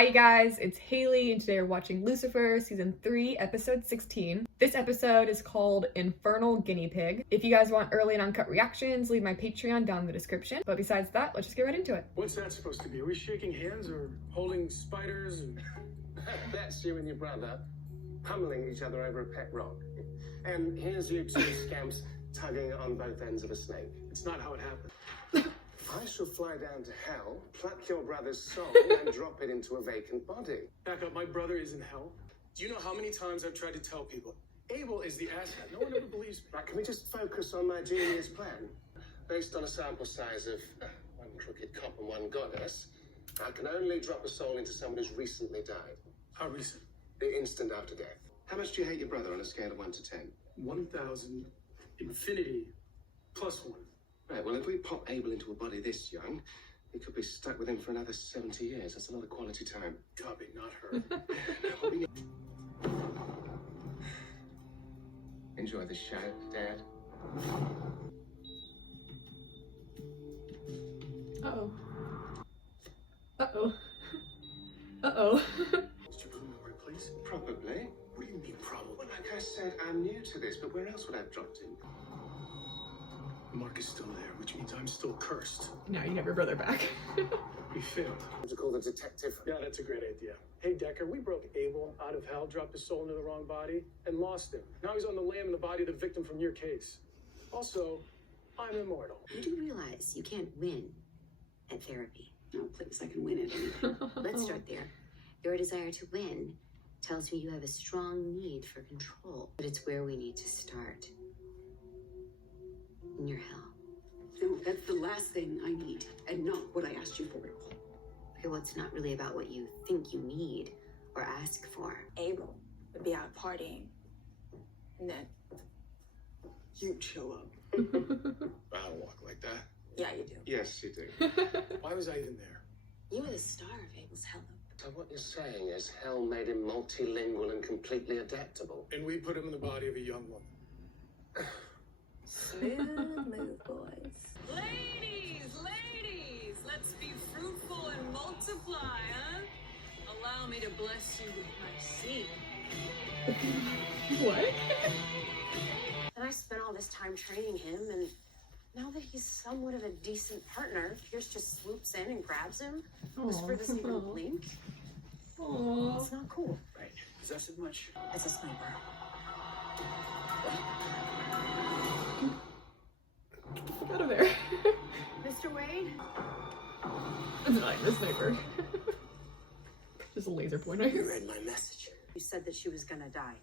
Hi you guys, it's Haley and today we're watching Lucifer season 3 episode 16. This episode is called Infernal Guinea Pig. If you guys want early and uncut reactions, leave my Patreon down in the description. But besides that, let's just get right into it. What's that supposed to be? Are we shaking hands or holding spiders? And... That's you and your brother pummeling each other over a pet rock. And here's you two scamps tugging on both ends of a snake. It's not how it happened. I shall fly down to hell, pluck your brother's soul, and drop it into a vacant body. Back up, my brother is in hell. Do you know how many times I've tried to tell people, Abel is the asshat? No one ever believes me. Right, can we just focus on my genius plan? Based on a sample size of one crooked cop and one goddess, I can only drop a soul into someone who's recently died. How recent? The instant after death. How much do you hate your brother on a scale of 1 to 10? 1,000 infinity plus 1. Right, well, if we pop Abel into a body this young, he could be stuck with him for another 70 years. That's a lot of quality time. Copy, not her. Enjoy the show, Dad. Uh-oh. Uh-oh. Uh-oh. Did you put him in the right place? Probably. What do you mean, probably? Well, like I said, I'm new to this, but where else would I have dropped him? Mark is still there, which means I'm still cursed. Now you have your brother back. We failed. To call the detective. Yeah, that's a great idea. Hey, Decker, we broke Abel out of hell, dropped his soul into the wrong body, and lost him. Now he's on the lam in the body of the victim from your case. Also, I'm immortal. You do realize you can't win at therapy. No, please, I can win at anything. Let's start there. Your desire to win tells me you have a strong need for control, but it's where we need to start. In your hell. No, that's the last thing I need, and not what I asked you for at all. Okay, well, it's not really about what you think you need or ask for. Abel would be out partying, and then You'd show up. I don't walk like that. yeah, you do. Yes, you do. Why was I even there? You were the star of Abel's hell. So what you're saying is hell made him multilingual and completely adaptable. And we put him in the body of a young woman. Smooth move, boys. Ladies, let's be fruitful and multiply, huh? Allow me to bless you with my seed. What? And I spent all this time training him, and now that he's somewhat of a decent partner, Pierce just swoops in and grabs him. Lucifer doesn't even blink. Aww. It's not cool. Right. Possessive much? It's a sniper. Get out of there. Mr. Wade? It's not even a sniper. Just a laser pointer. You read my message. You said that she was gonna die.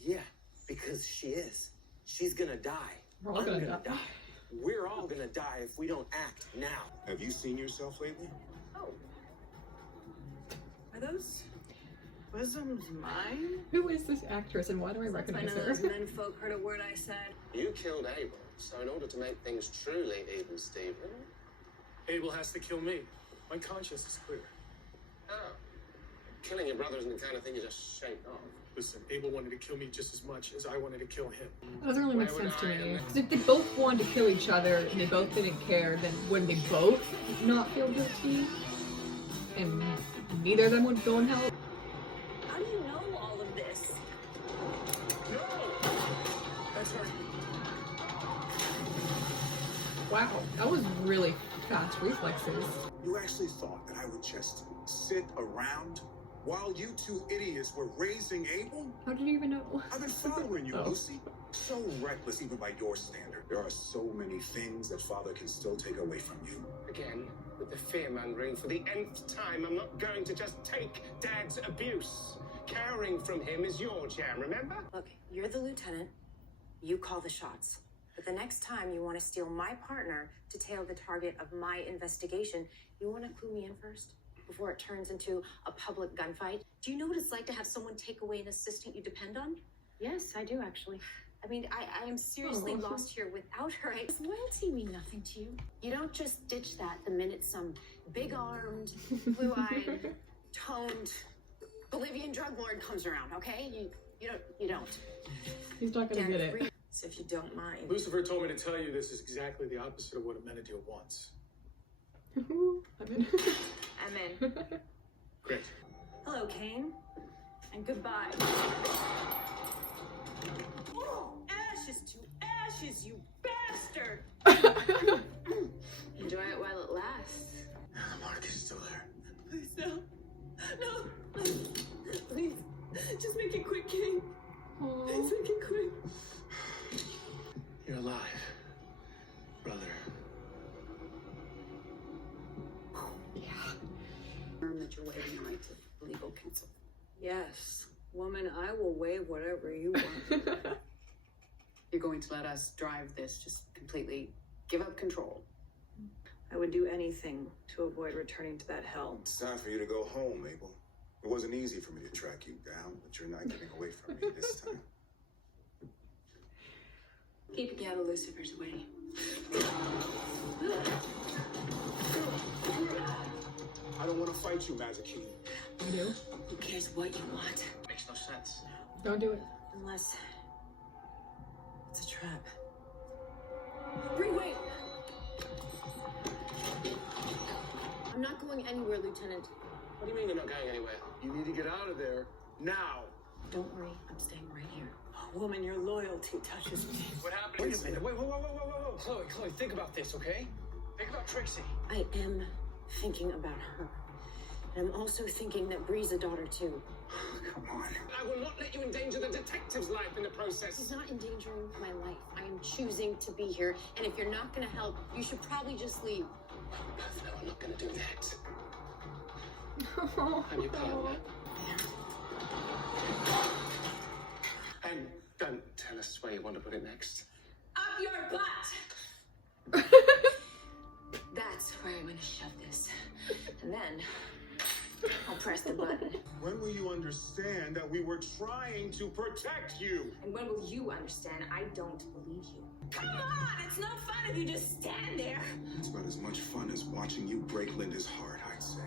Yeah, because she is. She's gonna die. We're all I'm gonna gonna die. die. We're all gonna die if we don't act now. Have you seen yourself lately? Oh. Are those bosoms mine? Who is this actress and why do I I recognize know her? those men folk heard a word I said. You killed Abel, so in order to make things truly even, Stephen... Abel has to kill me. My conscience is clear. Oh. Killing your brother isn't the kind of thing you just shake off. Listen, Abel wanted to kill me just as much as I wanted to kill him. That doesn't really make Why would sense to I, me. Because if they both wanted to kill each other and they both didn't care, then wouldn't they both not feel guilty? And neither of them would go in hell? How do you know all of this? No! That's her. Wow, that was really fast reflexes. You actually thought that I would just sit around while you two idiots were raising Abel? How did you even know? I've been following you, Oh. Lucy. So reckless even by your standard. There are so many things that Father can still take away from you. Again, with the fear-mongering for the nth time, I'm not going to just take Dad's abuse. Cowering from him is your jam, remember? Look, you're the lieutenant. You call the shots. But the next time you want to steal my partner to tail the target of my investigation, you want to clue me in first? Before it turns into a public gunfight? Do you know what it's like to have someone take away an assistant you depend on? Yes, I do, actually. I mean, I am seriously lost here without her. Does loyalty mean nothing to you? You don't just ditch that the minute some big-armed, blue-eyed, toned Bolivian drug lord comes around, okay? You don't. He's not gonna get it. So if you don't mind. Lucifer told me to tell you this is exactly the opposite of what Amenadiel wants. I'm in. I'm in. Great. Cain, and goodbye. Oh, ashes to ashes, you bastard! Enjoy it while it lasts. The mark is still there. Please, no. No, please. Please. Just make it quick, King. Please make it quick. You're alive, brother. Confirm that you're waiving the right to legal counsel. Yes, woman, I will waive whatever you want. You're going to let us drive this, just completely give up control. I would do anything to avoid returning to that hell. It's time for you to go home, Abel. It wasn't easy for me to track you down, but you're not getting away from me this time. Keeping you out of Lucifer's way. I don't want to fight you, Magic King. You do? Who cares what you want? Makes no sense. Don't do it. Unless it's a trap. Bring wait! I'm not going anywhere, Lieutenant. What do you mean you're not going anywhere? You need to get out of there now. Don't worry, I'm staying right here. Woman, your loyalty touches me. What happened? Wait a minute. Wait, whoa. Chloe, think about this, okay? Think about Trixie. I am thinking about her. And I'm also thinking that Bree's a daughter too. Come on. I will not let you endanger the detective's life in the process. She's not endangering my life. I am choosing to be here. And if you're not going to help, you should probably just leave. No, I'm not going to do that. I'm your partner. And don't tell us where you want to put it next. Up your butt! That's where I'm going to shove this. And then I'll press the button. When will you understand that we were trying to protect you? And when will you understand I don't believe you? Come on! It's no fun if you just stand there. It's about as much fun as watching you break Linda's heart, I'd say.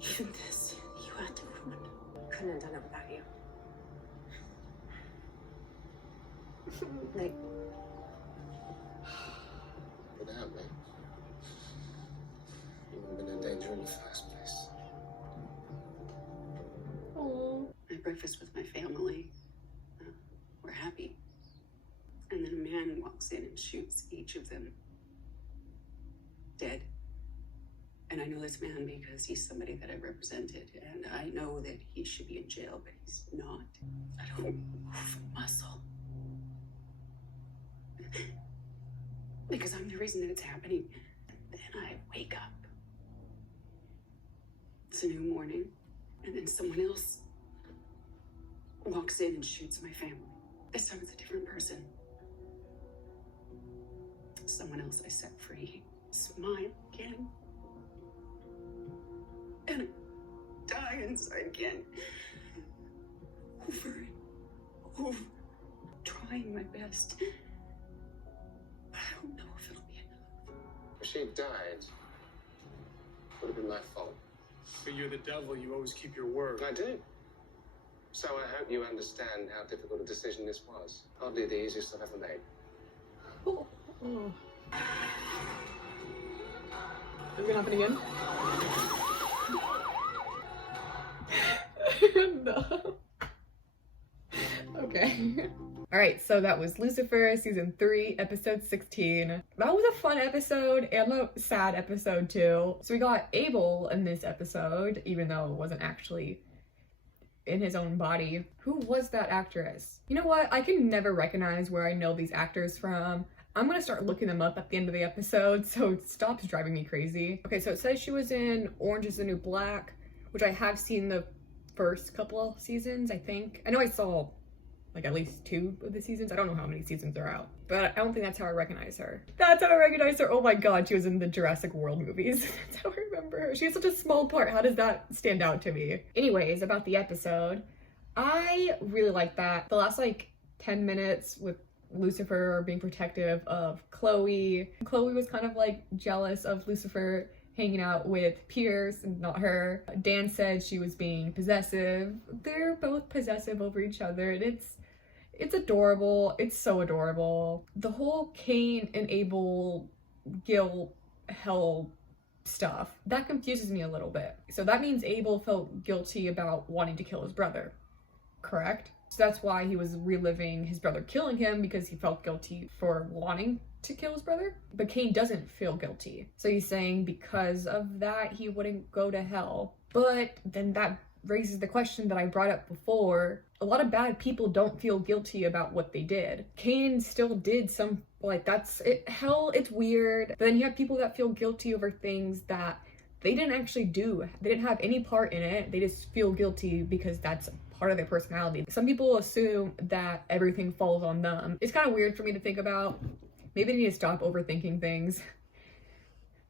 Even this, you had to ruin. Couldn't have done it without you. Like, Without me, you wouldn't have been in danger in the first place. Oh. I had breakfast with my family. We're happy. And then a man walks in and shoots each of them dead. And I know this man because he's somebody that I represented. And I know that he should be in jail, but he's not. I don't move a muscle. Because I'm the reason that it's happening. Then I wake up. It's a new morning. And then someone else walks in and shoots my family. This time it's a different person. Someone else I set free. Smile again. And I die inside again. Over and over. Trying my best. But I don't know if it'll be enough. If she died, it would have been my fault. But you're the devil. You always keep your word. I do. So I hope you understand how difficult a decision this was. Hardly the easiest I've ever made. Oh. Oh. Is it gonna happen again? No. Okay. Alright, so that was Lucifer, season 3, episode 16. That was a fun episode and a sad episode too. So we got Abel in this episode, even though it wasn't actually in his own body. Who was that actress? You know what? I can never recognize where I know these actors from. I'm gonna start looking them up at the end of the episode, so it stops driving me crazy. Okay, so it says she was in Orange is the New Black, which I have seen the first couple seasons, I think. I know I saw like at least 2 of the seasons. I don't know how many seasons are out, but I don't think that's how I recognize her. That's how I recognize her. Oh my god, she was in the Jurassic World movies. That's how I remember her. She has such a small part. How does that stand out to me? Anyways, about the episode, I really like that. The last like 10 minutes with Lucifer being protective of Chloe. Chloe was kind of like jealous of Lucifer hanging out with Pierce and not her. Dan said she was being possessive. They're both possessive over each other, and it's adorable. It's so adorable. The whole Cain and Abel guilt hell stuff, that confuses me a little bit. So that means Abel felt guilty about wanting to kill his brother, correct? So that's why he was reliving his brother killing him, because he felt guilty for wanting to kill his brother. But Cain doesn't feel guilty. So he's saying because of that, he wouldn't go to hell. But then that raises the question that I brought up before. A lot of bad people don't feel guilty about what they did. Cain still did some, like, that's it. Hell, it's weird. But then you have people that feel guilty over things that they didn't actually do. They didn't have any part in it. They just feel guilty because that's part of their personality. Some people assume that everything falls on them. It's kind of weird for me to think about. Maybe I need to stop overthinking things.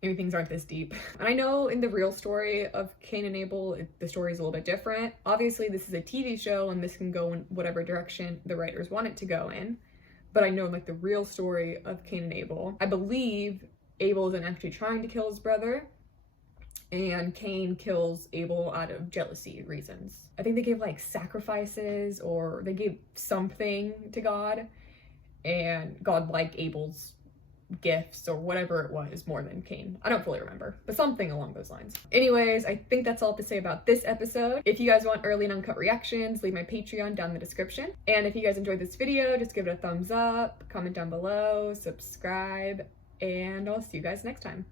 Maybe things aren't this deep. And I know in the real story of Cain and Abel, the story is a little bit different. Obviously, this is a TV show and this can go in whatever direction the writers want it to go in. But I know like the real story of Cain and Abel, I believe Abel isn't actually trying to kill his brother, and Cain kills Abel out of jealousy reasons. I think they gave like sacrifices, or they gave something to God, and God liked Abel's gifts or whatever it was more than Cain. I don't fully remember, but something along those lines. Anyways, I think that's all to say about this episode. If you guys want early and uncut reactions, leave my Patreon down in the description. And if you guys enjoyed this video, just give it a thumbs up, comment down below, subscribe, and I'll see you guys next time.